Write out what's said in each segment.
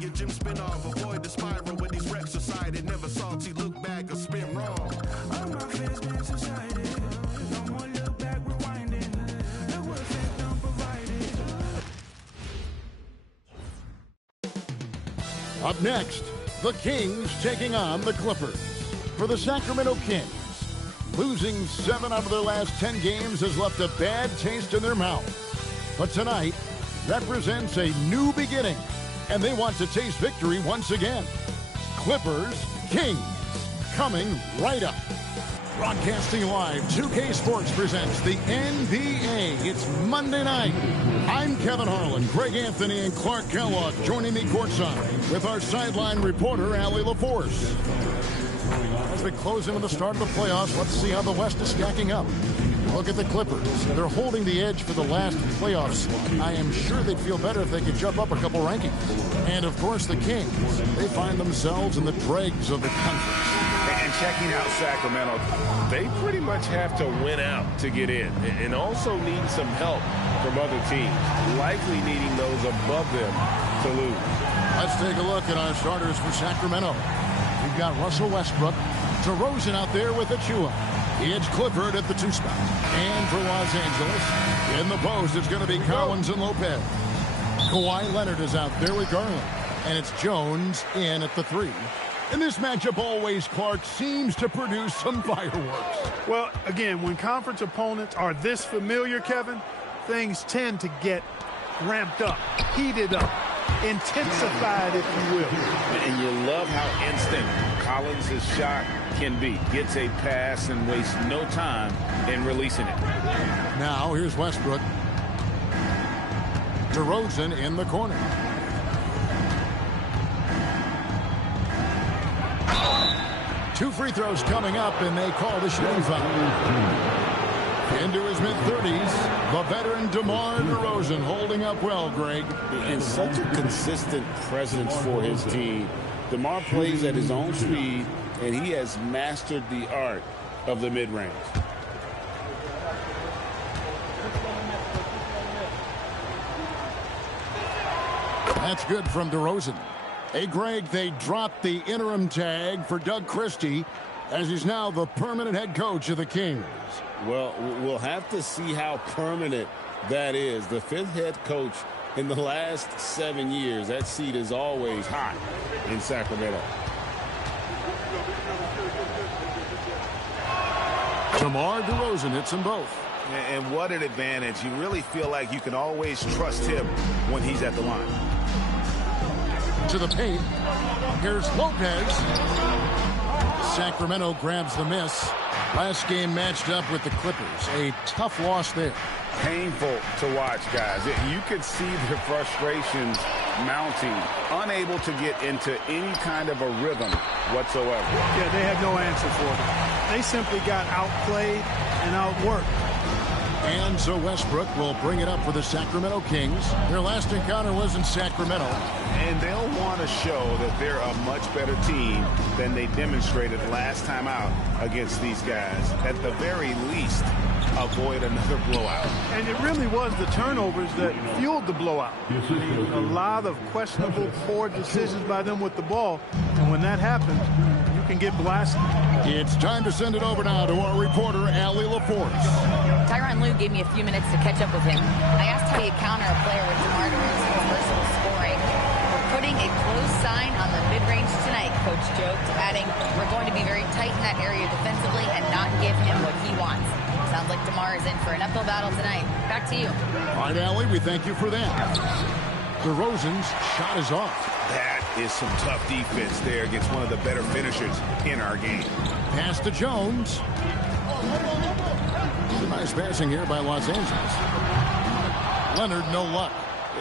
your gym spin off. Avoid the spiral with these reps society. Never salty, look back or spin wrong. All my fears been subsided. No more look back, rewinding. Look what fate done provided. Up next, the Kings taking on the Clippers. For the Sacramento Kings, losing 7 out of their last 10 games has left a bad taste in their mouth. But tonight represents a new beginning, and they want to taste victory once again. Clippers, Kings, coming right up. Broadcasting live, 2K Sports presents the NBA. It's Monday night. I'm Kevin Harlan, Greg Anthony, and Clark Kellogg joining me courtside with our sideline reporter, Allie LaForce. As we close into the start of the playoffs, let's see how the West is stacking up. Look at the Clippers. They're holding the edge for the last playoff slot. I am sure they'd feel better if they could jump up a couple rankings. And, of course, the Kings. They find themselves in the dregs of the conference. And checking out Sacramento, they pretty much have to win out to get in, and also need some help from other teams, likely needing those above them to lose. Let's take a look at our starters for Sacramento. We've got Russell Westbrook, DeRozan out there with Achua. It's Clifford at the 2 spot. And for Los Angeles, in the post, it's going to be Collins and Lopez. Kawhi Leonard is out there with Garland. And it's Jones in at the 3. And this matchup always, Clark, seems to produce some fireworks. Well, again, when conference opponents are this familiar, Kevin, things tend to get ramped up, heated up, intensified, if you will. And you love how instant Collins' shot can be. Gets a pass and wastes no time in releasing it. Now, here's Westbrook. DeRozan in the corner. Two free throws coming up, and they call the shooting foul. Into his mid-30s, the veteran DeMar DeRozan holding up well, Greg. And such a consistent presence for his team. DeMar plays at his own speed, and he has mastered the art of the mid-range. That's good from DeRozan. Hey, Greg, they dropped the interim tag for Doug Christie as he's now the permanent head coach of the Kings. Well, we'll have to see how permanent that is. The 5th head coach in the last 7 years. That seat is always hot in Sacramento. DeMar DeRozan hits them both. And what an advantage. You really feel like you can always trust him when he's at the line. To the paint. Here's Lopez. Sacramento grabs the miss. Last game matched up with the Clippers. A tough loss there. Painful to watch, guys. You could see the frustrations mounting, unable to get into any kind of a rhythm whatsoever. Yeah, they had no answer for them. They simply got outplayed and outworked. And so Westbrook will bring it up for the Sacramento Kings. Their last encounter was in Sacramento. And they'll want to show that they're a much better team than they demonstrated last time out against these guys. At the very least, avoid another blowout. And it really was the turnovers that fueled the blowout. A lot of questionable, poor decisions by them with the ball. And when that happens, you can get blasted. It's time to send it over now to our reporter, Allie LaForce. Tyronn Lue gave me a few minutes to catch up with him. I asked how you counter a player with DeMar DeRozan's versatile scoring. We're putting a close sign on the mid-range tonight, Coach joked, adding, we're going to be very tight in that area defensively and not give him what he wants. Sounds like DeMar is in for an uphill battle tonight. Back to you. All right, Allie, we thank you for that. DeRozan's shot is off. That is some tough defense there against one of the better finishers in our game. Pass to Jones. Nice passing here by Los Angeles. Leonard, no luck.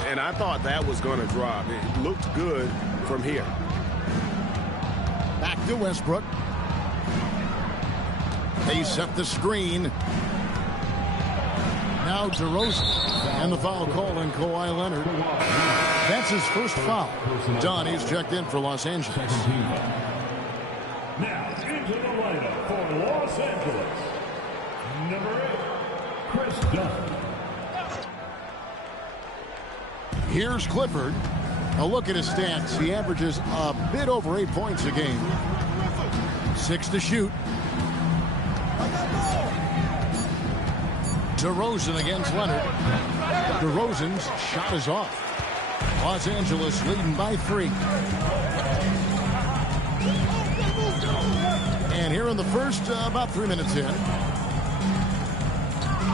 And I thought that was going to drop. It looked good from here. Back to Westbrook. They set the screen. Now DeRozan. And the foul call on Kawhi Leonard. That's his first foul. Dunn, he's checked in for Los Angeles. Now into the lineup for Los Angeles. Number 8, Chris Dunn. Here's Clifford. A look at his stats. He averages a bit over 8 points a game. 6 to shoot. DeRozan against Leonard. DeRozan's shot is off. Los Angeles leading by 3. And here in the first, about 3 minutes in,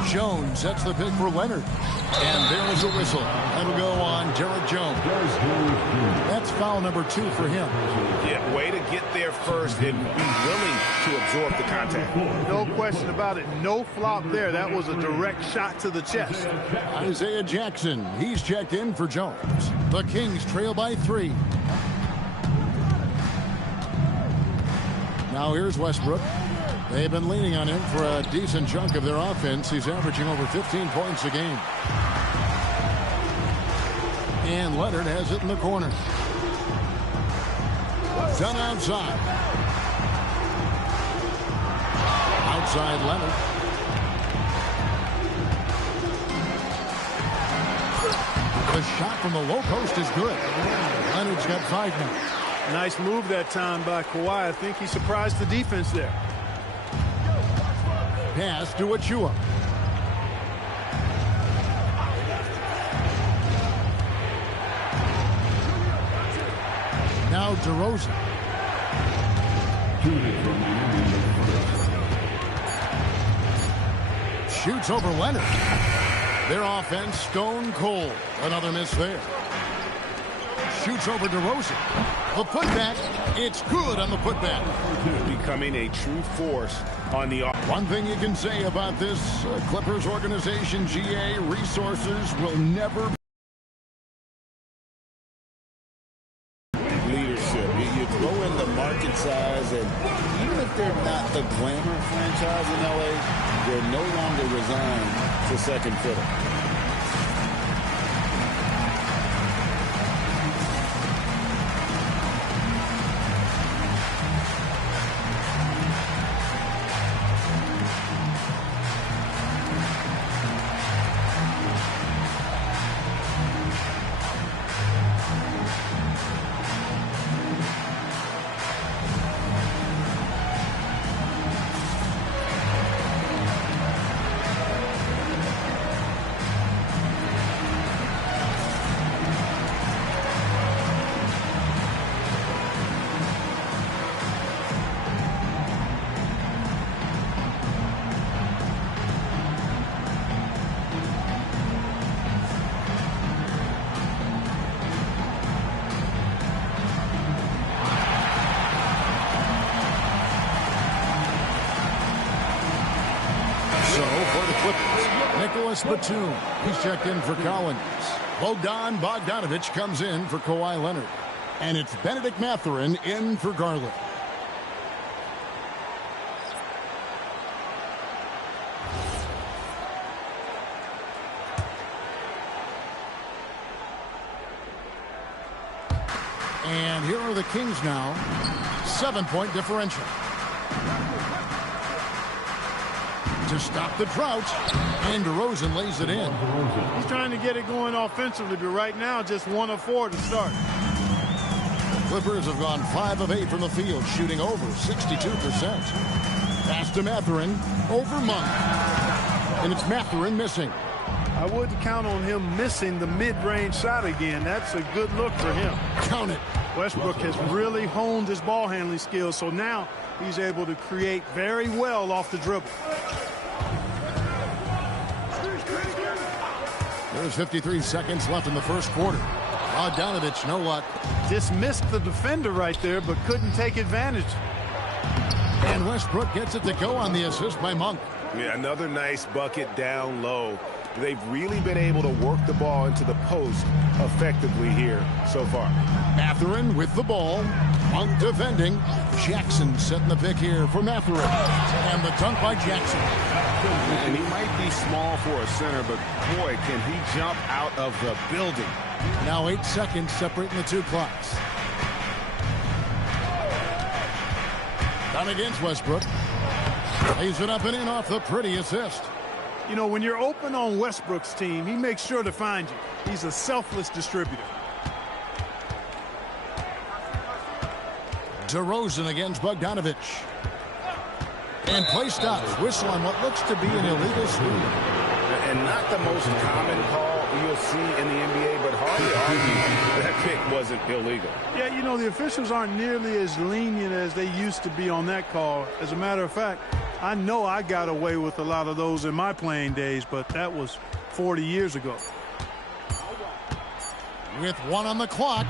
Jones sets the pick for Leonard. And there is a whistle. That'll go on Derrick Jones. That's foul number 2 for him. Yeah, way to get there first and be willing to absorb the contact. No question about it. No flop there. That was a direct shot to the chest. Isaiah Jackson, he's checked in for Jones. The Kings trail by 3. Now here's Westbrook. They've been leaning on him for a decent chunk of their offense. He's averaging over 15 points a game. And Leonard has it in the corner. Done outside. Outside Leonard. The shot from the low post is good. Leonard's got 5 now. Nice move that time by Kawhi. I think he surprised the defense there. Pass to Achua. Now DeRozan. Shoots over Leonard. Their offense stone cold. Another miss there. Shoots over DeRozan. The putback. It's good on the putback. Becoming a true force on the offense. One thing you can say about this Clippers organization, GA, resources will never leadership. You throw in the market size, and even if they're not the glamour franchise in LA, they're no longer resigned to second fiddle. Nicholas Batum. He's checked in for Collins. Bogdan Bogdanovic comes in for Kawhi Leonard. And it's Benedict Mathurin in for Garland. And here are the Kings now. 7-point differential. To stop the drought, and DeRozan lays it in. He's trying to get it going offensively, but right now just 1 of 4 to start. Clippers have gone 5 of 8 from the field, shooting over 62%. Pass to Mathurin, over Monk. And it's Mathurin missing. I wouldn't count on him missing the mid-range shot again. That's a good look for him. Count it. Westbrook has really honed his ball handling skills, so now he's able to create very well off the dribble. There's 53 seconds left in the first quarter. Bogdanovic, no luck. Dismissed the defender right there, but couldn't take advantage. And Westbrook gets it to go on the assist by Monk. Yeah, another nice bucket down low. They've really been able to work the ball into the post effectively here so far. Mathurin with the ball. Monk defending. Jackson setting the pick here for Mathurin. And the dunk by Jackson. And he might be small for a center, but boy, can he jump out of the building. Now 8 seconds separating the two clocks. Down against Westbrook. Lays it up and in off the pretty assist. You know, when you're open on Westbrook's team, he makes sure to find you. He's a selfless distributor. DeRozan against Bogdanovich. And play stops. Whistle on what looks to be an illegal screen. And not the most common call you'll see in the NBA, but hard to argue that pick wasn't illegal. Yeah, you know, the officials aren't nearly as lenient as they used to be on that call. As a matter of fact, I know I got away with a lot of those in my playing days, but that was 40 years ago. With 1 on the clock,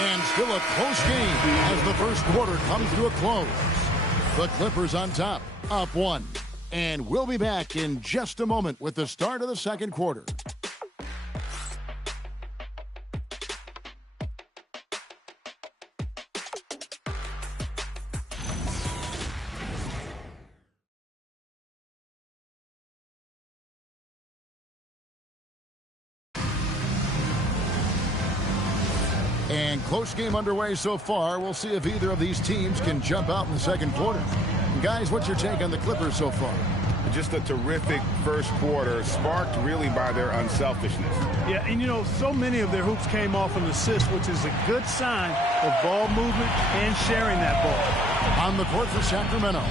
and still a close game as the first quarter comes to a close. The Clippers on top, up 1. And we'll be back in just a moment with the start of the second quarter. And close game underway so far. We'll see if either of these teams can jump out in the second quarter. Guys, what's your take on the Clippers so far? Just a terrific first quarter, sparked really by their unselfishness. Yeah, and you know, so many of their hoops came off an assist, which is a good sign of ball movement and sharing that ball. On the court for Sacramento,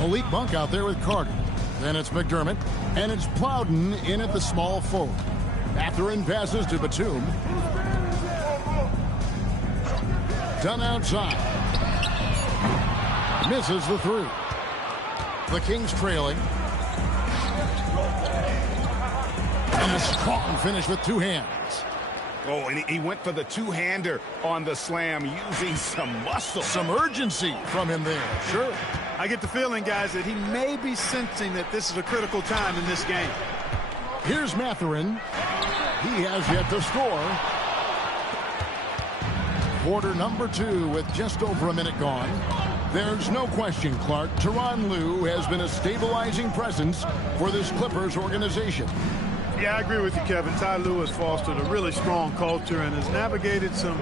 Malik Monk out there with Carter. Then it's McDermott, and it's Plowden in at the small forward. Mathurin passes to Batum. Done outside. Misses the three. The Kings trailing. And a strong finish with 2 hands. Oh, and he went for the two-hander on the slam using some muscle. Some urgency from him there. Sure. I get the feeling, guys, that he may be sensing that this is a critical time in this game. Here's Mathurin. He has yet to score. Quarter number 2 with just over a minute gone. There's no question, Clark, Tyronn Lue has been a stabilizing presence for this Clippers organization. Yeah, I agree with you, Kevin. Ty Lue has fostered a really strong culture and has navigated some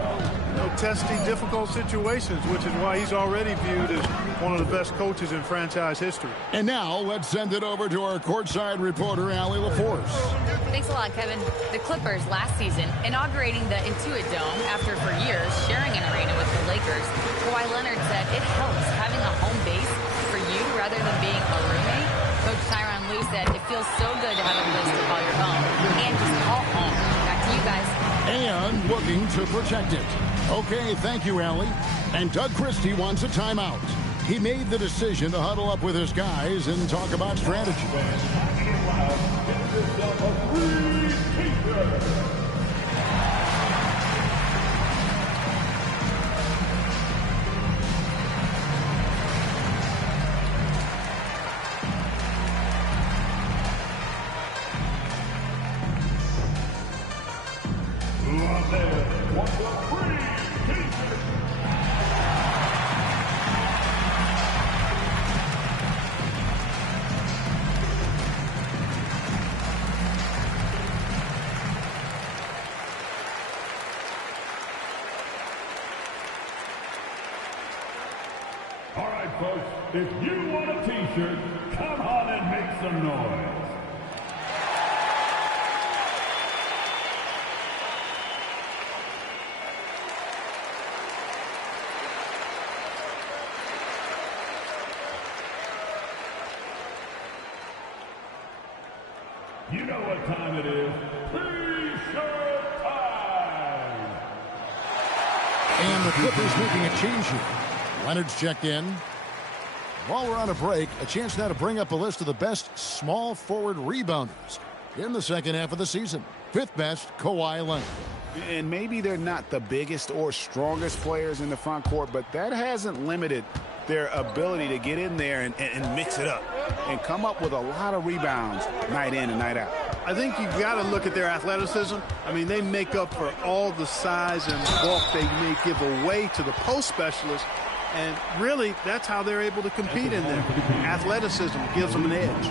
testy, difficult situations, which is why he's already viewed as one of the best coaches in franchise history. And now let's send it over to our courtside reporter, Allie LaForce. Thanks a lot, Kevin. The Clippers last season inaugurating the Intuit Dome after for years sharing an arena with the Lakers. Kawhi Leonard said it helps having a home base for you rather than being a roommate. Coach Tyronn Lue said it feels so good to have a place to call your home and just call home. Back to you guys. And looking to protect it. Okay, thank you, Allie. And Doug Christie wants a timeout. He made the decision to huddle up with his guys and talk about strategy. All right, folks, if you want a t-shirt, come on and make some noise. You know what time it is. T-shirt time! And the Clippers making a change here. Leonard's checked in. While we're on a break, a chance now to bring up a list of the best small forward rebounders in the second half of the season. 5th best, Kawhi Leonard. And maybe they're not the biggest or strongest players in the front court, but that hasn't limited their ability to get in there and mix it up and come up with a lot of rebounds night in and night out. I think you've got to look at their athleticism. I mean, they make up for all the size and bulk they may give away to the post specialists. And really, that's how they're able to compete in there. Athleticism gives them an edge.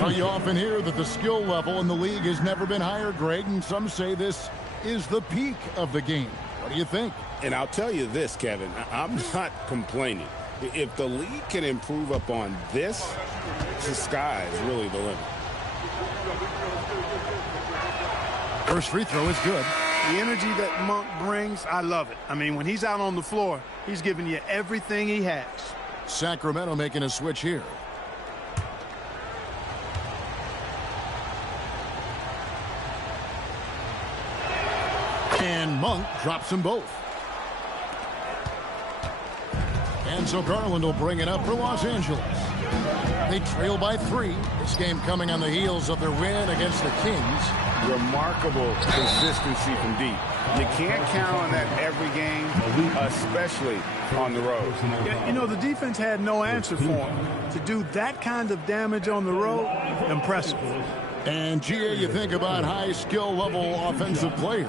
Well, you often hear that the skill level in the league has never been higher, Greg, and some say this is the peak of the game. What do you think? And I'll tell you this, Kevin, I'm not complaining. If the league can improve upon this, the sky is really the limit. First free throw is good. The energy that Monk brings, I love it. I mean, when he's out on the floor, he's giving you everything he has. Sacramento making a switch here. And Monk drops them both. And so Garland will bring it up for Los Angeles. They trail by 3. This game coming on the heels of their win against the Kings. Remarkable consistency from deep. You can't count on that every game, especially on the road. Yeah, you know, the defense had no answer for him. To do that kind of damage on the road, impressive. And, GA, you think about high skill level offensive players.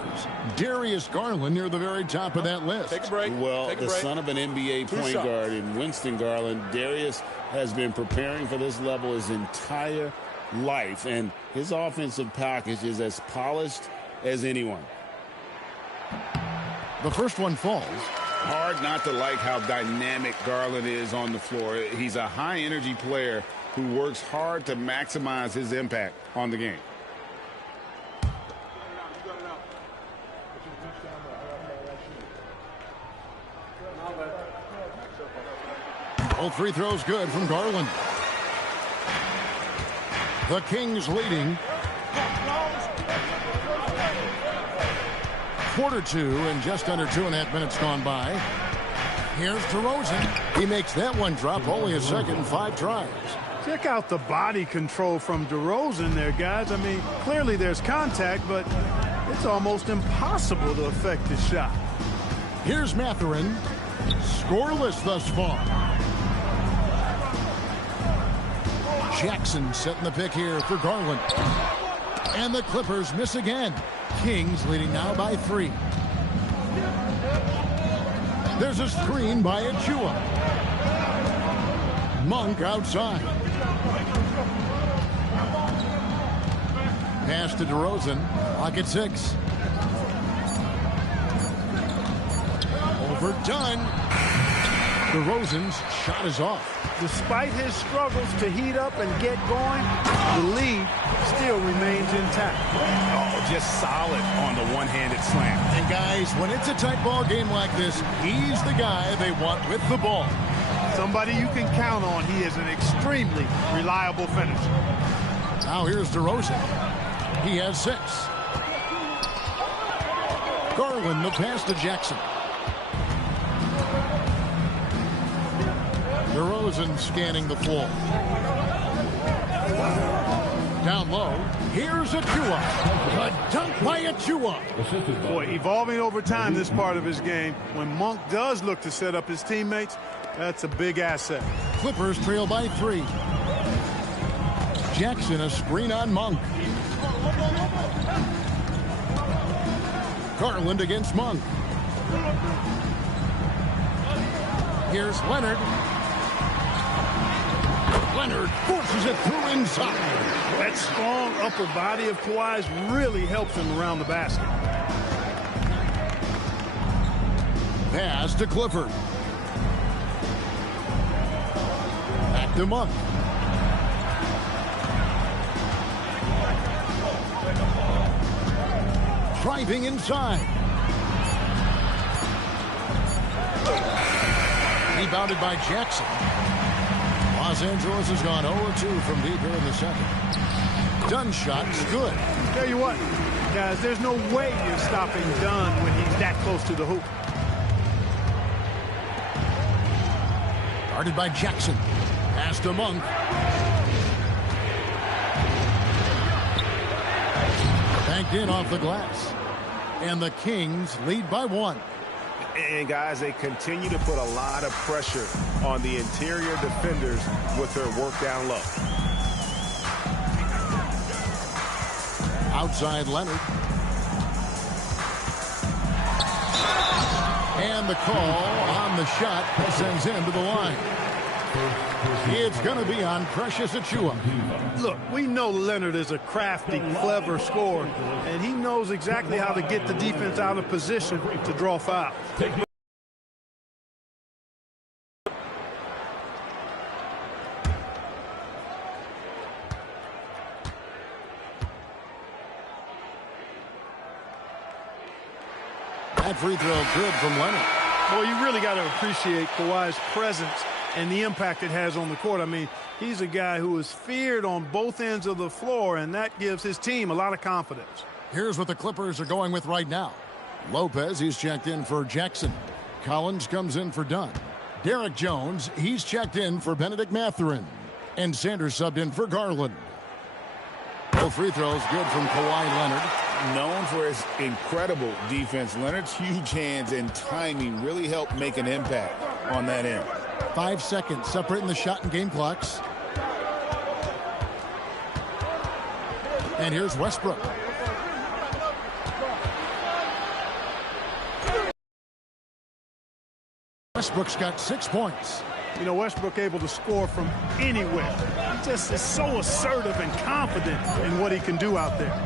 Darius Garland near the very top of that list. Take a break. Well, the son of an NBA point guard in Winston Garland, Darius has been preparing for this level his entire life, and his offensive package is as polished as anyone. The first one falls. Hard not to like how dynamic Garland is on the floor. He's a high-energy player who works hard to maximize his impact on the game. All free throws good from Garland. The Kings leading. Quarter 2 and just under 2.5 minutes gone by. Here's DeRozan. He makes that one drop, only a second and 5 tries. Check out the body control from DeRozan there, guys. I mean, clearly there's contact, but it's almost impossible to affect his shot. Here's Mathurin. Scoreless thus far. Jackson setting the pick here for Garland. And the Clippers miss again. Kings leading now by 3. There's a screen by Achua. Monk outside. Pass to DeRozan. Clock at 6. Overdone. DeRozan's shot is off. Despite his struggles to heat up and get going, the lead still remains intact. Oh, just solid on the one-handed slam. And guys, when it's a tight ball game like this, he's the guy they want with the ball. Somebody you can count on. He is an extremely reliable finisher. Now here's DeRozan. He has 6. Garland the pass to Jackson. DeRozan scanning the floor. Down low. Here's Achua. A dunk by Achua. Boy, evolving over time this part of his game. When Monk does look to set up his teammates, that's a big asset. Clippers trail by 3. Jackson a screen on Monk. Garland against Monk. Here's Leonard. Leonard forces it through inside. That strong upper body of Kawhi's really helps him around the basket. Pass to Clifford. Back to Monk. Driving inside. Rebounded by Jackson. Los Angeles has gone 0-2 from deep here in the second. Dunn shot's good. Tell you what, guys, there's no way you're stopping Dunn when he's that close to the hoop. Guarded by Jackson. Pass to Monk. Banked in off the glass. And the Kings lead by 1. And, guys, they continue to put a lot of pressure on the interior defenders with their work down low. Outside Leonard. And the call on the shot that sends him to the line. It's going to be on Precious Achua. Look, we know Leonard is a crafty, clever scorer, and he knows exactly how to get the defense out of position to draw fouls. free throw good from Leonard. Well, you really got to appreciate Kawhi's presence and the impact it has on the court. I mean, he's a guy who is feared on both ends of the floor, and that gives his team a lot of confidence. Here's what the Clippers are going with right now. Lopez, he's checked in for Jackson. Collins comes in for Dunn. Derek Jones, he's checked in for Benedict Mathurin. And Sanders subbed in for Garland. Both free throws good from Kawhi Leonard. Known for his incredible defense, Leonard's huge hands and timing really help make an impact on that end. 5 seconds separating the shot and game clocks. And here's Westbrook. Westbrook's got 6 points. You know, Westbrook able to score from anywhere. He just is so assertive and confident in what he can do out there.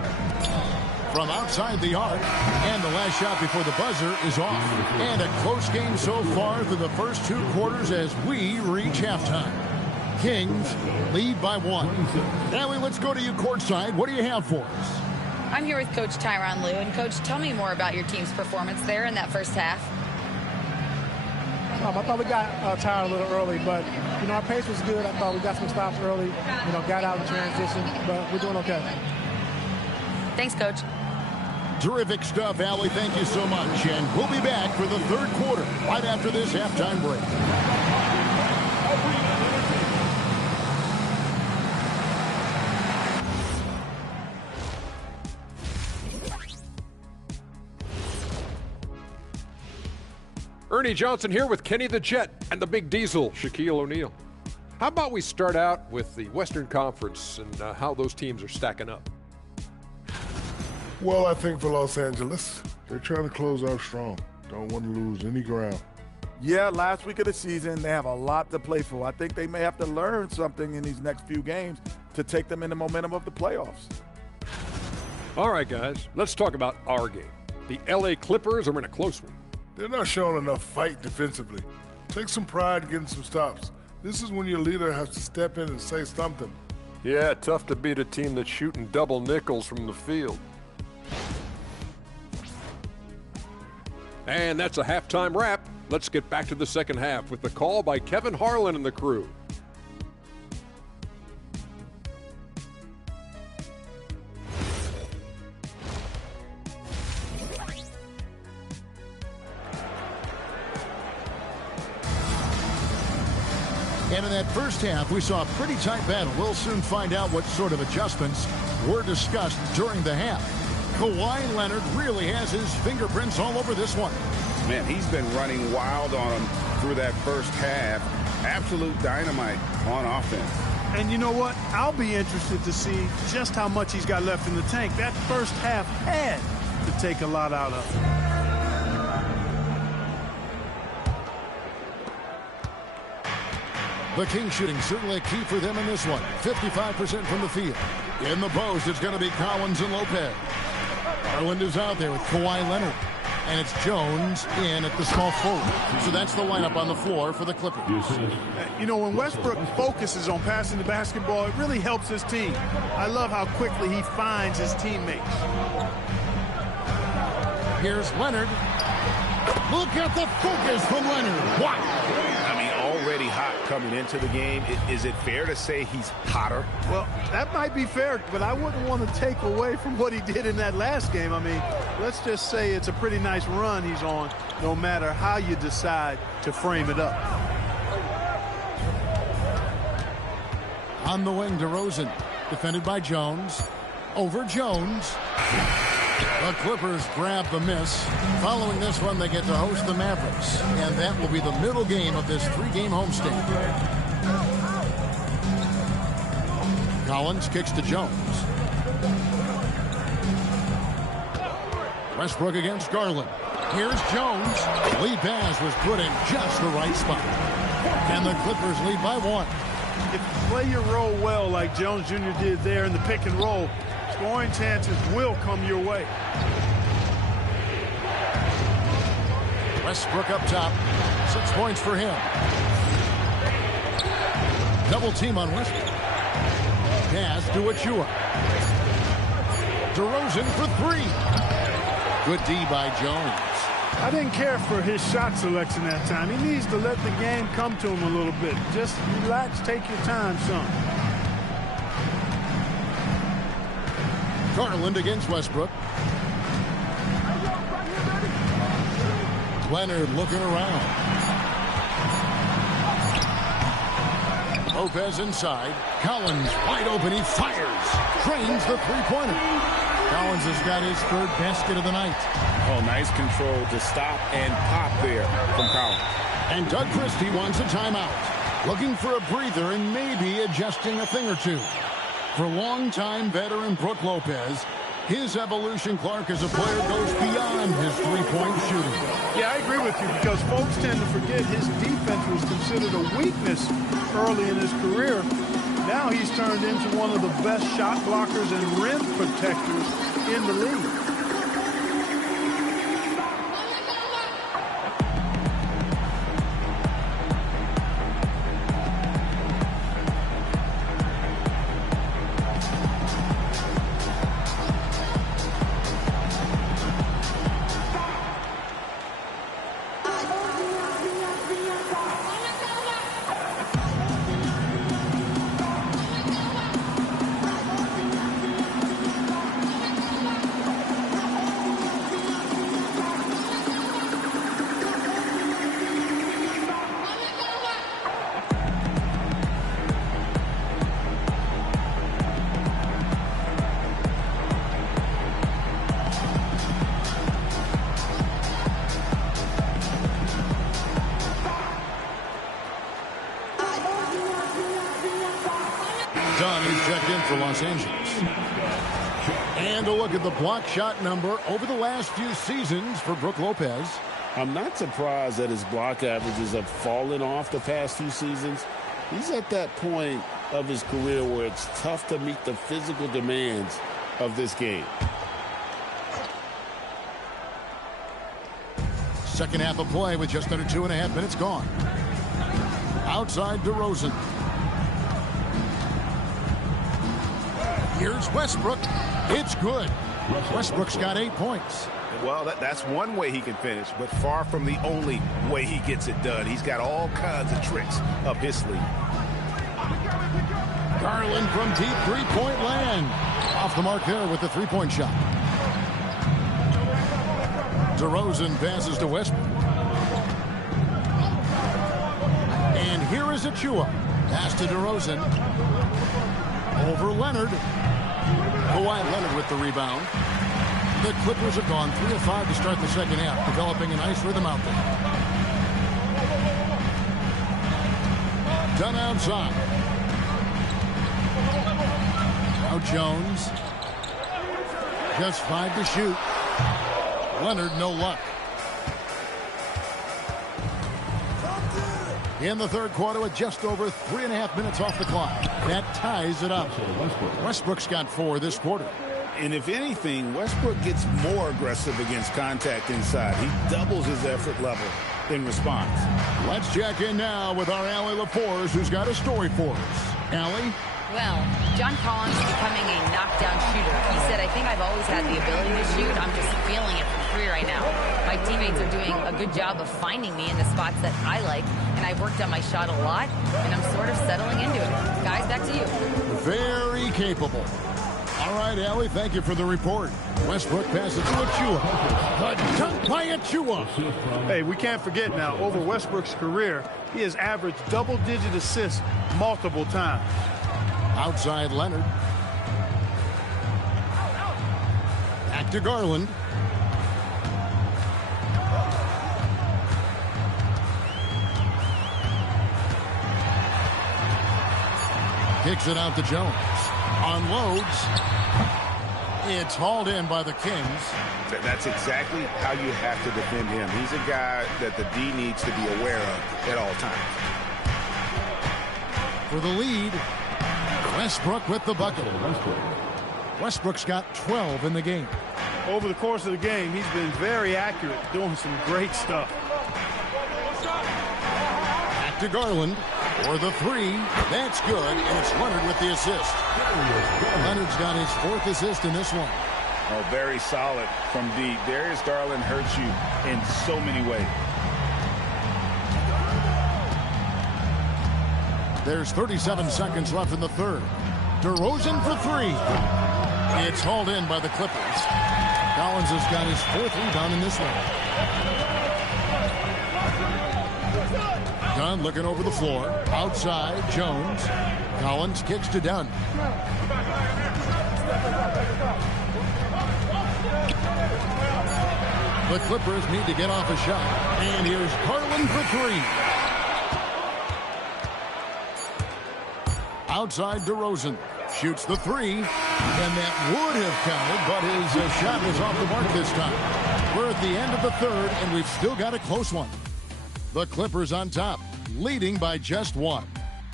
From outside the arc, and the last shot before the buzzer is off. And a close game so far through the first 2 quarters as we reach halftime. Kings lead by 1. Allie, let's go to you courtside. What do you have for us? I'm here with Coach Tyronn Lue. And, Coach, tell me more about your team's performance there in that first half. I thought we got tired a little early, but, you know, our pace was good. I thought we got some stops early, you know, got out in transition, but we're doing okay. Thanks, Coach. Terrific stuff, Allie. Thank you so much. And we'll be back for the third quarter right after this halftime break. Ernie Johnson here with Kenny the Jet and the Big Diesel, Shaquille O'Neal. How about we start out with the Western Conference and how those teams are stacking up? Well, I think for Los Angeles, they're trying to close out strong. Don't want to lose any ground. Yeah, last week of the season, they have a lot to play for. I think they may have to learn something in these next few games to take them in the momentum of the playoffs. All right, guys, let's talk about our game. The LA Clippers are in a close one. They're not showing enough fight defensively. Take some pride getting some stops. This is when your leader has to step in and say something. Yeah, tough to beat a team that's shooting double nickels from the field. And that's a halftime wrap. Let's get back to the second half with the call by Kevin Harlan and the crew. And in that first half, we saw a pretty tight battle. We'll soon find out what sort of adjustments were discussed during the half. Kawhi Leonard really has his fingerprints all over this one. Man, he's been running wild on him through that first half. Absolute dynamite on offense. And you know what? I'll be interested to see just how much he's got left in the tank. That first half had to take a lot out of him. The Kings shooting certainly a key for them in this one. 55% from the field. In the post, it's going to be Collins and Lopez. Garland is out there with Kawhi Leonard. And it's Jones in at the small forward. So that's the lineup on the floor for the Clippers. You know, when Westbrook focuses on passing the basketball, it really helps his team. I love how quickly he finds his teammates. Here's Leonard. Look at the focus from Leonard. Wow. Already hot coming into the game. Is it fair to say he's hotter? Well, that might be fair, but I wouldn't want to take away from what he did in that last game. I mean, let's just say it's a pretty nice run he's on, no matter how you decide to frame it up. On the wing, DeRozan, defended by Jones. Over Jones. The Clippers grab the miss. Following this one, they get to host the Mavericks. And that will be the middle game of this 3-game homestand. Collins kicks to Jones. Westbrook against Garland. Here's Jones. Lead pass was put in just the right spot. And the Clippers lead by 1. If you play your role well like Jones Jr. did there in the pick and roll, scoring chances will come your way. Westbrook up top. 6 points for him. Double team on Westbrook. Pass to Achua. DeRozan for 3. Good D by Jones. I didn't care for his shot selection that time. He needs to let the game come to him a little bit. Just relax, take your time, son. Garland against Westbrook. Leonard looking around. Lopez inside. Collins wide open. He fires. Drains the three-pointer. Collins has got his third basket of the night. Oh, nice control to stop and pop there from Collins. And Doug Christie wants a timeout. Looking for a breather and maybe adjusting a thing or two. For longtime veteran Brook Lopez, his evolution, Clark, as a player goes beyond his three-point shooting. Yeah, I agree with you because folks tend to forget his defense was considered a weakness early in his career. Now he's turned into one of the best shot blockers and rim protectors in the league. Dunn is checked in for Los Angeles. And a look at the block shot number over the last few seasons for Brook Lopez. I'm not surprised that his block averages have fallen off the past few seasons. He's at that point of his career where it's tough to meet the physical demands of this game. Second half of play with just under 2.5 minutes gone. Outside DeRozan. Here's Westbrook. It's good. Westbrook's got 8 points. Well, that's one way he can finish, but far from the only way he gets it done. He's got all kinds of tricks up his sleeve. Garland from deep three-point land. Off the mark there with the three-point shot. DeRozan passes to Westbrook. And here is Achua. Pass to DeRozan. Over Leonard. Kawhi Leonard with the rebound. The Clippers have gone 3 of 5 to start the second half, developing a nice rhythm out there. Dunn outside. Now Jones. Just 5 to shoot. Leonard, no luck. In the third quarter with just over 3.5 minutes off the clock. That ties it up. Westbrook's got 4 this quarter. And if anything, Westbrook gets more aggressive against contact inside. He doubles his effort level in response. Let's check in now with our Allie LaForce, who's got a story for us. Allie? Well, John Collins is becoming a knockdown shooter. He said, I think I've always had the ability to shoot. I'm just feeling it for free right now. My teammates are doing a good job of finding me in the spots that I like, and I've worked on my shot a lot, and I'm sort of settling into it. Guys, back to you. Very capable. All right, Allie, thank you for the report. Westbrook passes to Achua. The dunk by Achua. Hey, we can't forget now, over Westbrook's career, he has averaged double-digit assists multiple times. Outside Leonard. Back to Garland. Kicks it out to Jones. Unloads. It's hauled in by the Kings. That's exactly how you have to defend him. He's a guy that the D needs to be aware of at all times. For the lead, Westbrook with the bucket. Westbrook's got 12 in the game. Over the course of the game, he's been very accurate, doing some great stuff. Back to Garland for the 3. That's good, and it's Leonard with the assist. Leonard's got his 4th assist in this one. Oh, very solid from deep. Darius Garland hurts you in so many ways. There's 37 seconds left in the third. DeRozan for three. It's hauled in by the Clippers. Collins has got his fourth rebound in this one. Dunn looking over the floor. Outside, Jones. Collins kicks to Dunn. The Clippers need to get off a shot. And here's Garland for three. Outside, DeRozan shoots the three, and that would have counted, but his shot was off the mark this time. We're at the end of the third, and we've still got a close one. The Clippers on top, leading by just one.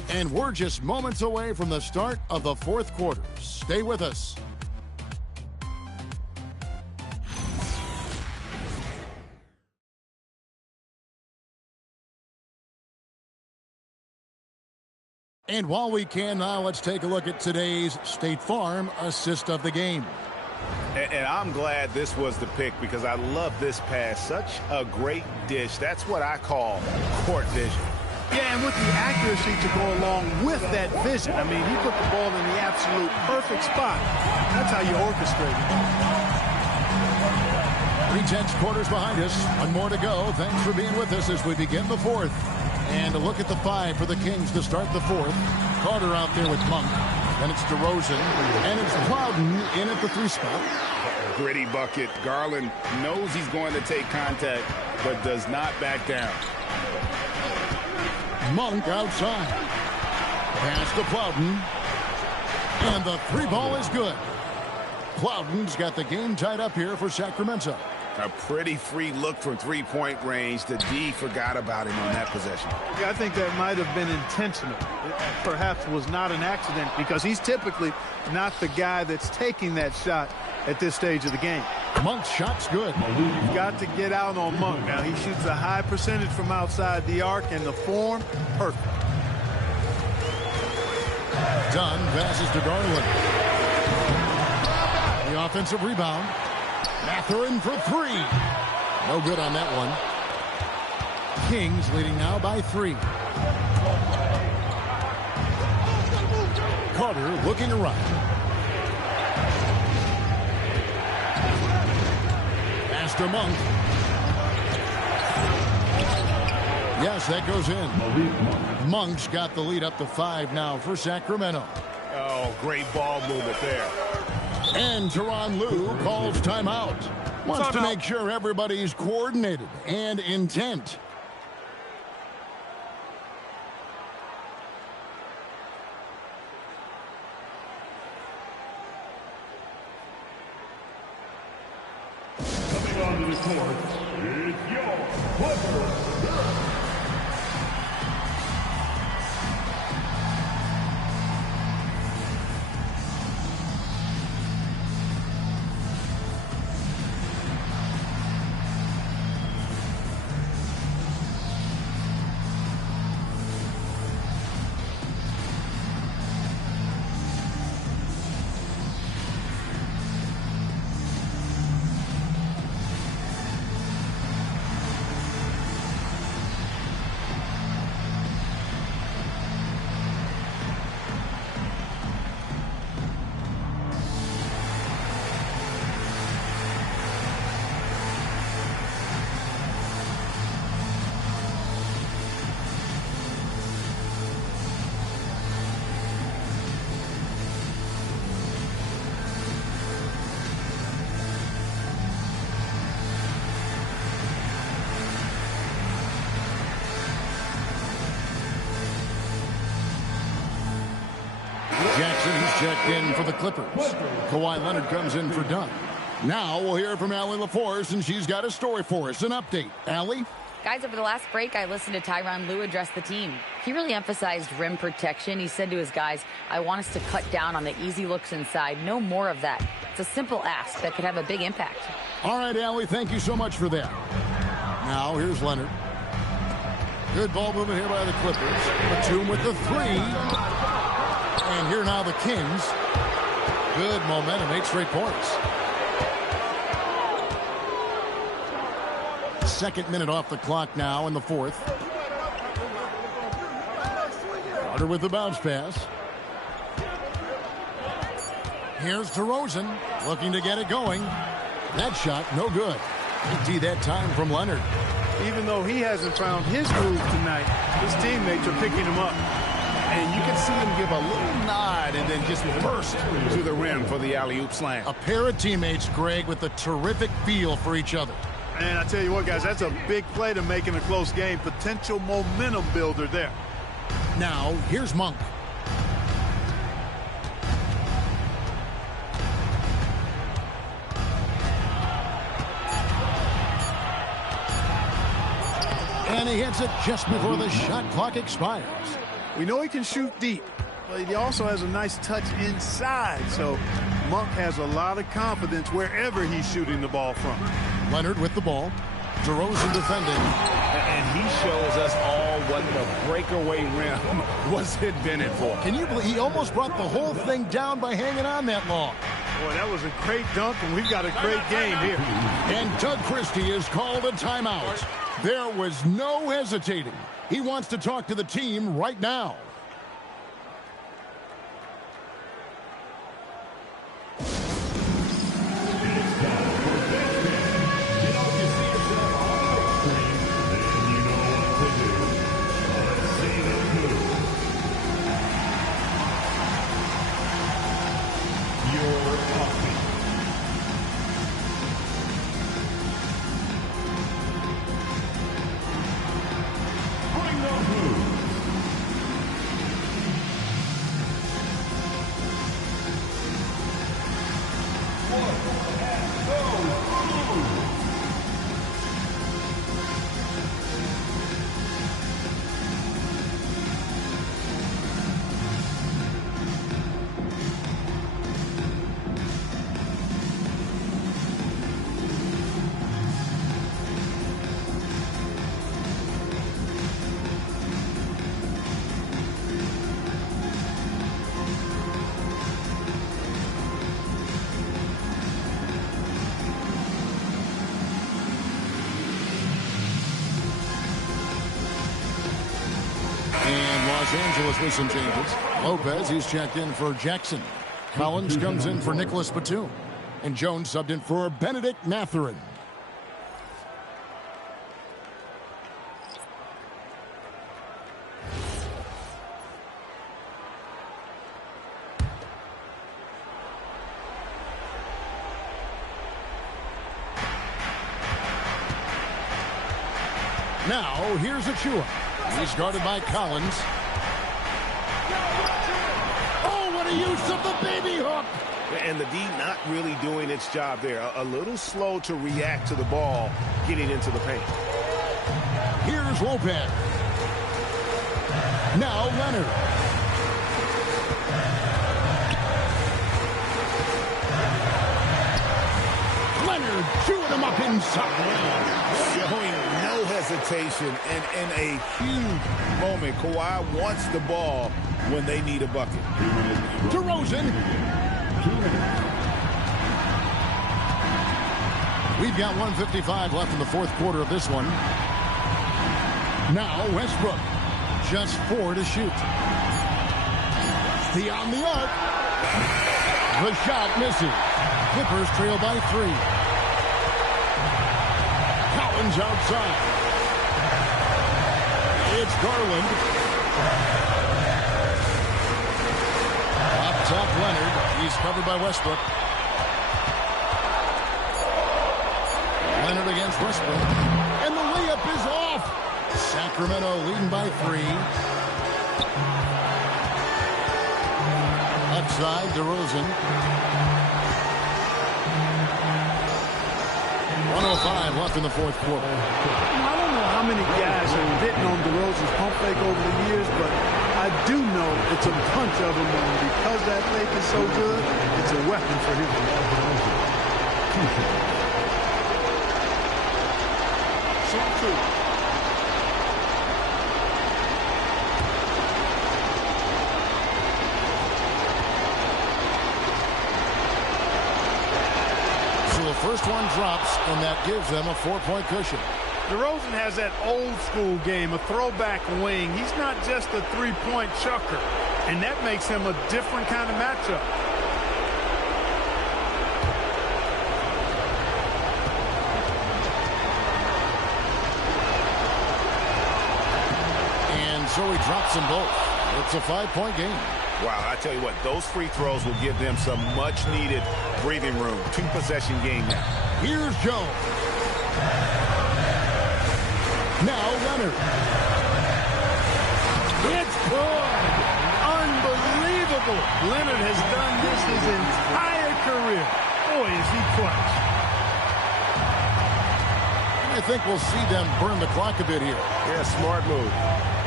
And we're just moments away from the start of the fourth quarter. Stay with us. And while we can now, let's take a look at today's State Farm assist of the game. And I'm glad this was the pick because I love this pass. Such a great dish. That's what I call court vision. Yeah, and with the accuracy to go along with that vision. I mean, he put the ball in the absolute perfect spot. That's how you orchestrate it. 3/10 quarters behind us. One more to go. Thanks for being with us as we begin the fourth. And a look at the five for the Kings to start the fourth. Carter out there with Monk. Then it's DeRozan. And it's Plowden in at the three spot. Gritty bucket. Garland knows he's going to take contact, but does not back down. Monk outside. Pass to Plowden. And the three ball is good. Plowden's got the game tied up here for Sacramento. A pretty free look from three-point range. The D forgot about him on that possession. Yeah, I think that might have been intentional. It perhaps was not an accident because he's typically not the guy that's taking that shot at this stage of the game. Monk's shot's good. You've got to get out on Monk. Now, he shoots a high percentage from outside the arc, and the form, perfect. Dunn passes to Garland. The offensive rebound. Mathurin for three. No good on that one. Kings leading now by 3. Carter looking around. Pass to Monk. Yes, that goes in. Monk's got the lead up to 5 now for Sacramento. Oh, great ball movement there. And Tyronn Lue calls timeout. Wants to make sure everybody's coordinated and intent. Coming onto the court, it's your Clippers. Jackson's checked in for the Clippers. Kawhi Leonard comes in for Dunn. Now we'll hear from Allie LaForce, and she's got a story for us. An update. Allie? Guys, over the last break, I listened to Tyronn Lue address the team. He really emphasized rim protection. He said to his guys, I want us to cut down on the easy looks inside. No more of that. It's a simple ask that could have a big impact. All right, Allie, thank you so much for that. Now, here's Leonard. Good ball movement here by the Clippers. Batum with the 3. And here now the Kings. Good momentum, 8 straight points. 22nd minute off the clock now in the fourth. Carter with the bounce pass. Here's DeRozan looking to get it going. That shot, no good. Empty that time from Leonard. Even though he hasn't found his groove tonight, his teammates are picking him up. And you can see him give a little nod and then just burst to the rim for the alley-oop slam. A pair of teammates, Greg, with a terrific feel for each other. And I tell you what, guys, that's a big play to make in a close game. Potential momentum builder there. Now, here's Monk. And he hits it just before the shot clock expires. We know he can shoot deep, but he also has a nice touch inside. So Monk has a lot of confidence wherever he's shooting the ball from. Leonard with the ball. DeRozan defending. And he shows us all what the breakaway rim was invented for. Can you believe he almost brought the whole thing down by hanging on that long? Boy, that was a great dunk, and we've got a great game here. And Doug Christie is called a timeout. There was no hesitating. He wants to talk to the team right now. Los Angeles with some changes. Lopez, he's checked in for Jackson. Collins comes in for Nicholas Batum. And Jones subbed in for Benedict Mathurin. Now, here's Achua. He's guarded by Collins. Oh, what a use of the baby hook! And the D not really doing its job there. A little slow to react to the ball getting into the paint. Here's Lopez. Now Leonard. Leonard chewing him up inside. Showing no hesitation and in a huge moment. Kawhi wants the ball when they need a bucket. DeRozan. We've got 1:55 left in the fourth quarter of this one. Now Westbrook. Just 4 to shoot. Beyond the arc. The shot misses. Clippers trail by 3. Collins outside. It's Garland. Up top, Leonard. He's covered by Westbrook. Leonard against Westbrook. And the layup is off. Sacramento leading by 3. Outside, DeRozan. 1:05 left in the fourth quarter. I don't know how many guys have bitten on DeRozan's pump fake over the years, but I do know it's a bunch of them, and because that fake is so good, it's a weapon for him. Shoot 2. First one drops, and that gives them a 4-point cushion. DeRozan has that old school game, a throwback wing. He's not just a three-point chucker, and that makes him a different kind of matchup. And so he drops them both. It's a 5-point game. Wow, I tell you what, those free throws will give them some much-needed breathing room. 2-possession game now. Here's Jones. Now Leonard. It's good. Unbelievable. Leonard has done this his entire career. Boy, is he clutch. I think we'll see them burn the clock a bit here. Yeah, smart move.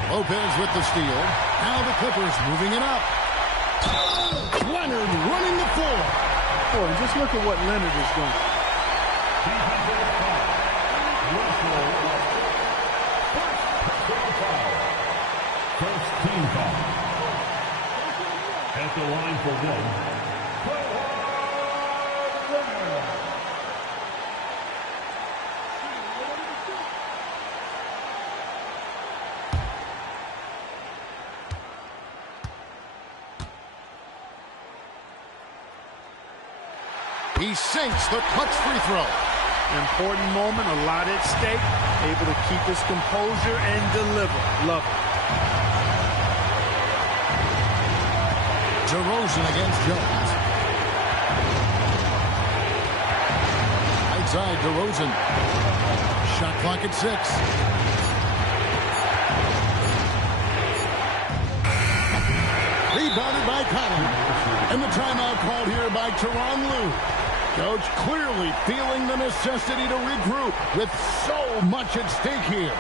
Lopez with the steal. Now the Clippers moving it up. Leonard running the floor. Boy, just look at what Leonard is doing. First team foul. At the line for one. He sinks the clutch free throw. Important moment, a lot at stake. Able to keep his composure and deliver. Love it. DeRozan against Jones. Right side, DeRozan. Shot clock at 6. Rebounded by Collins. And the timeout called here by Tyronn Lue. Coach clearly feeling the necessity to regroup with so much at stake here.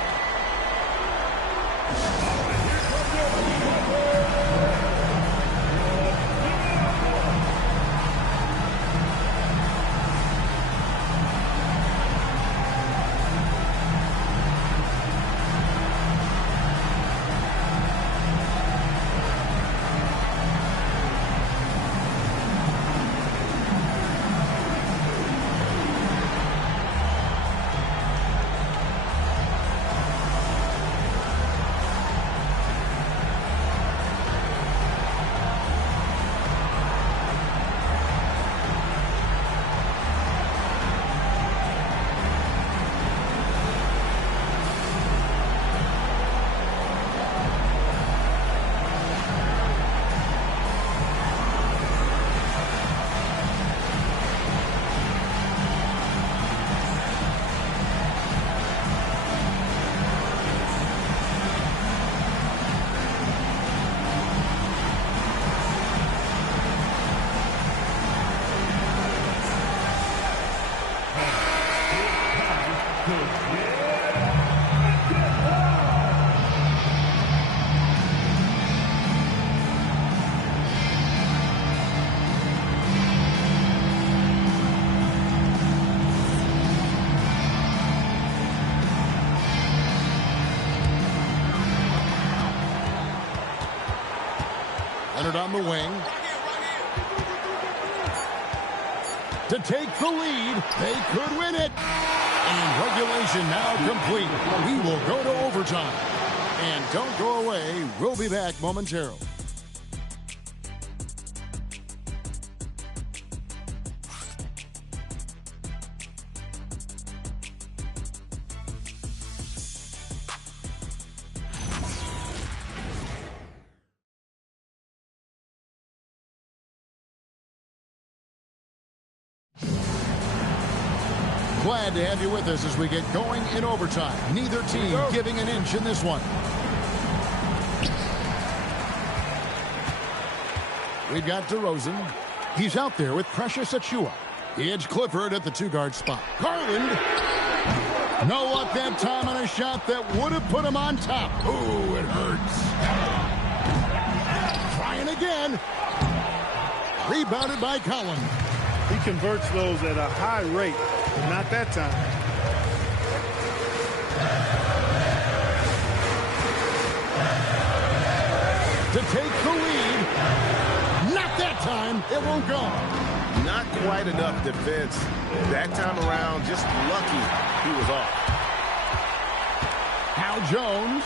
Leonard on the wing. To take the lead, they could win it. And regulation now complete. We will go to overtime. And don't go away. We'll be back momentarily. Glad to have you with us as we get going in overtime. Neither team giving an inch in this one. We've got DeRozan. He's out there with Precious Achiuwa. It's Clifford at the two-guard spot. Garland. No luck that time on a shot that would have put him on top. Ooh, it hurts. Trying again. Rebounded by Collins. He converts those at a high rate. Not that time. To take the lead. Not that time. It won't go. Not quite enough defense. That time around, just lucky he was off. Now Jones.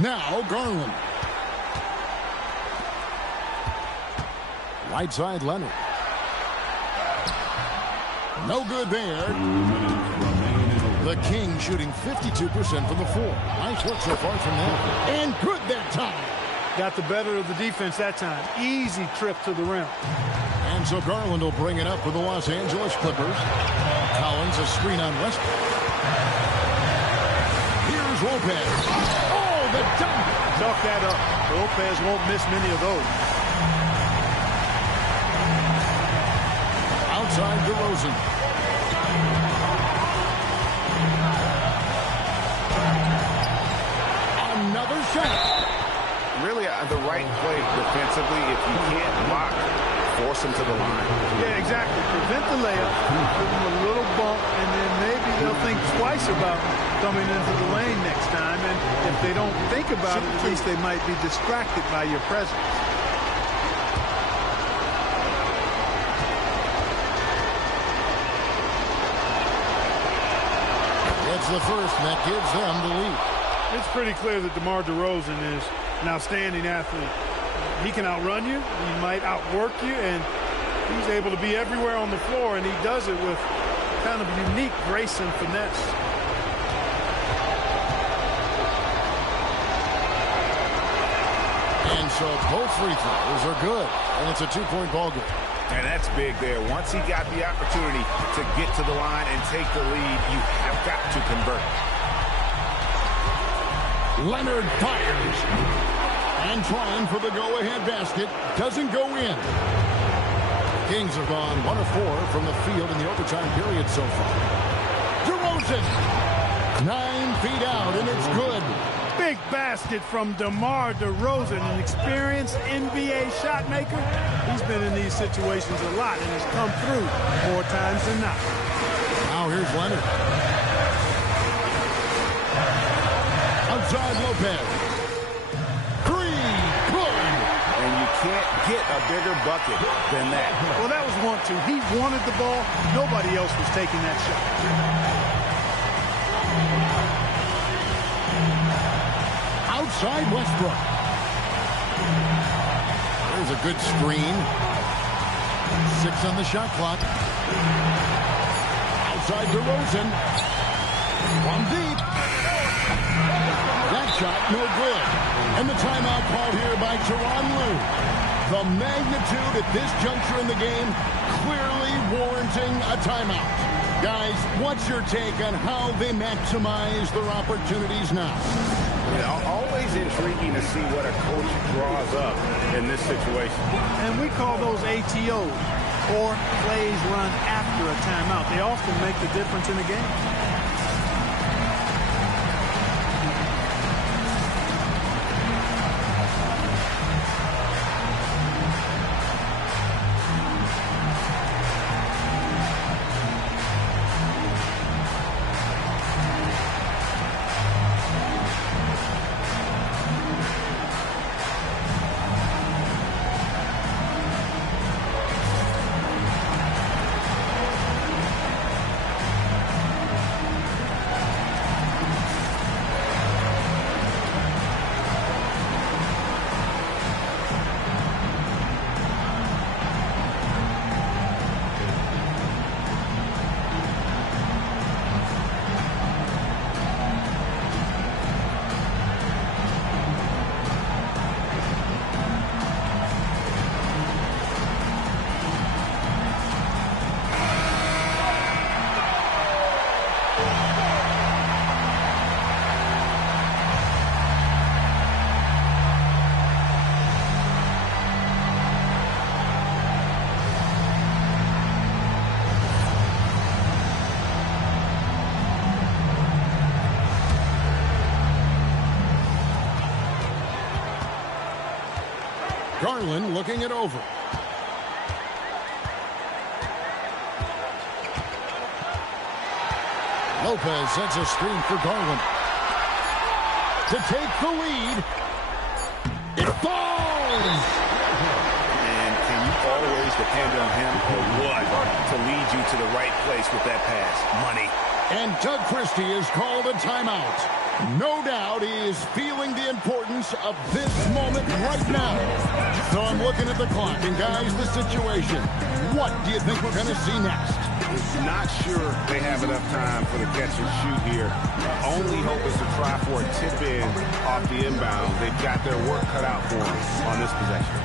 Now Garland. Right side Leonard. No good there. The Kings shooting 52% from the floor. Nice work so far from them. And good that time. Got the better of the defense that time. Easy trip to the rim. And so Garland will bring it up for the Los Angeles Clippers. Collins a screen on Westbrook. Here's Lopez. Oh, the dunk. Chalk that up. Lopez won't miss many of those. Outside DeRozan. Another shot. Really the right play defensively. If you can't block, force him to the line. Yeah, exactly. Prevent the layup, give him a little bump, and then maybe they'll think twice about coming into the lane next time. And if they don't think about it, at least they might be distracted by your presence. It's the first, and that gives them the lead. It's pretty clear that DeMar DeRozan is an outstanding athlete. He can outrun you, he might outwork you, and he's able to be everywhere on the floor, and he does it with kind of unique grace and finesse. And so both free throws are good, and it's a two-point ball game. And that's big there. Once he got the opportunity to get to the line and take the lead, you have got to convert. Leonard fires. And trying for the go-ahead basket. Doesn't go in. Kings have gone 1 of 4 from the field in the overtime period so far. DeRozan. 9 feet out, and it's good. Big basket from DeMar DeRozan, an experienced NBA shot maker. He's been in these situations a lot and has come through more times than not. Now here's Leonard. Outside Lopez. Three, good. And you can't get a bigger bucket than that. Well, that was 1-2. He wanted the ball. Nobody else was taking that shot. Outside Westbrook. There's a good screen. 6 on the shot clock. Outside DeRozan. From deep. That shot no good. And the timeout called here by Tyronn Lue. The magnitude at this juncture in the game clearly warranting a timeout. Guys, what's your take on how they maximize their opportunities now? Always intriguing to see what a coach draws up in this situation. And we call those ATOs, or plays run after a timeout. They often make the difference in a game. Garland looking it over. Lopez sets a screen for Garland. To take the lead. It falls! And can you always depend on him or what to lead you to the right place with that pass? Money. And Doug Christie has called a timeout. No doubt he is feeling the importance of this moment right now. So I'm looking at the clock, and guys, the situation. What do you think we're going to see next? Not sure they have enough time for the catch and shoot here. Only hope is to try for a tip in off the inbound. They've got their work cut out for them on this possession.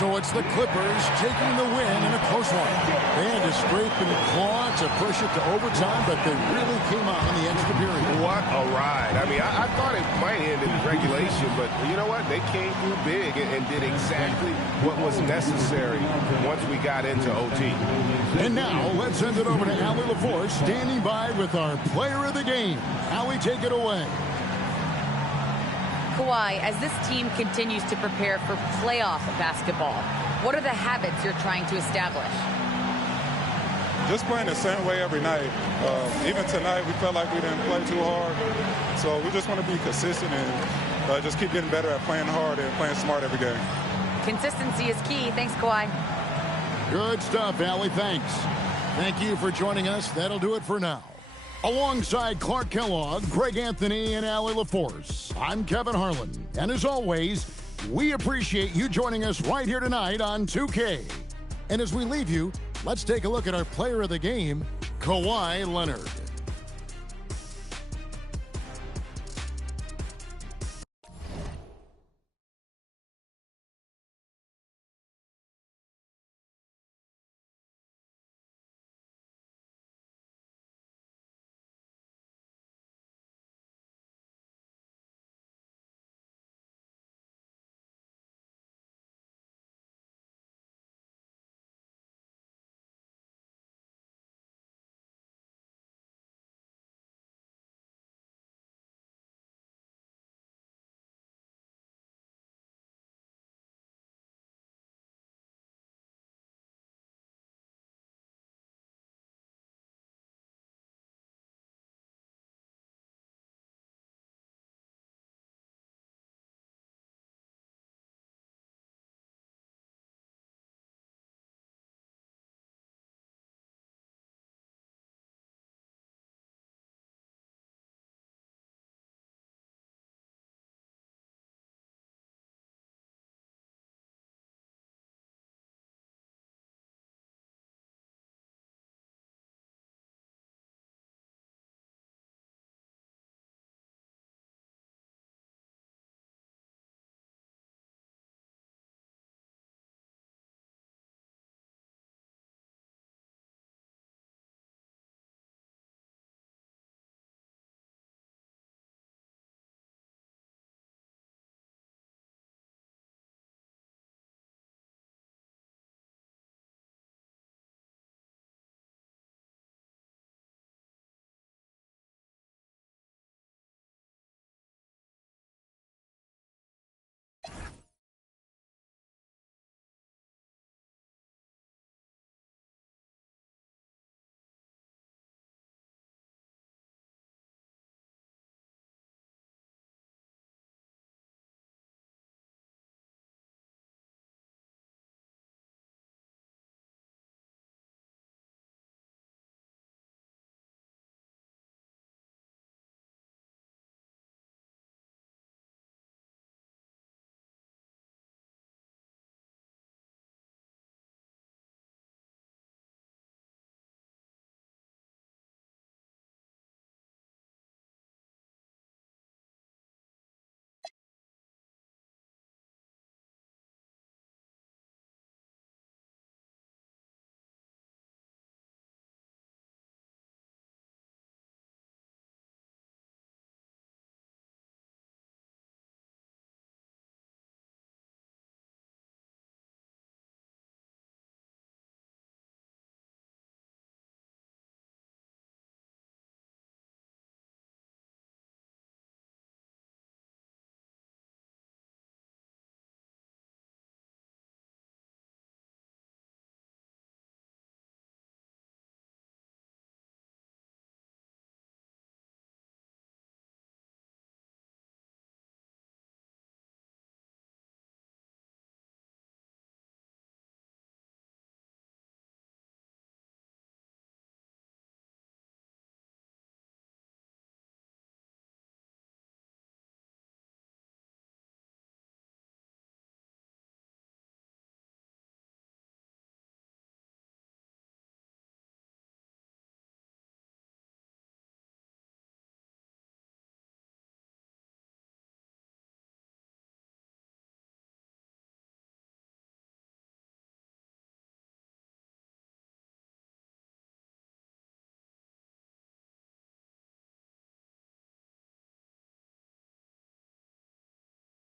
So it's the Clippers taking the win in a close one. They had to scrape and claw to push it to overtime, but they really came out in the extra period. What a ride. I mean, I thought it might end in regulation, but you know what? They came through big and did exactly what was necessary once we got into OT. And now let's send it over to Allie LaForce, standing by with our player of the game. Allie, take it away. Kawhi, as this team continues to prepare for playoff basketball, what are the habits you're trying to establish? Just playing the same way every night. Even tonight, we felt like we didn't play too hard. So we just want to be consistent and just keep getting better at playing hard and playing smart every game. Consistency is key. Thanks, Kawhi. Good stuff, Allie. Thanks. Thank you for joining us. That'll do it for now. Alongside Clark Kellogg, Greg Anthony, and Allie LaForce, I'm Kevin Harlan. And as always, we appreciate you joining us right here tonight on 2K. And as we leave you, let's take a look at our player of the game, Kawhi Leonard.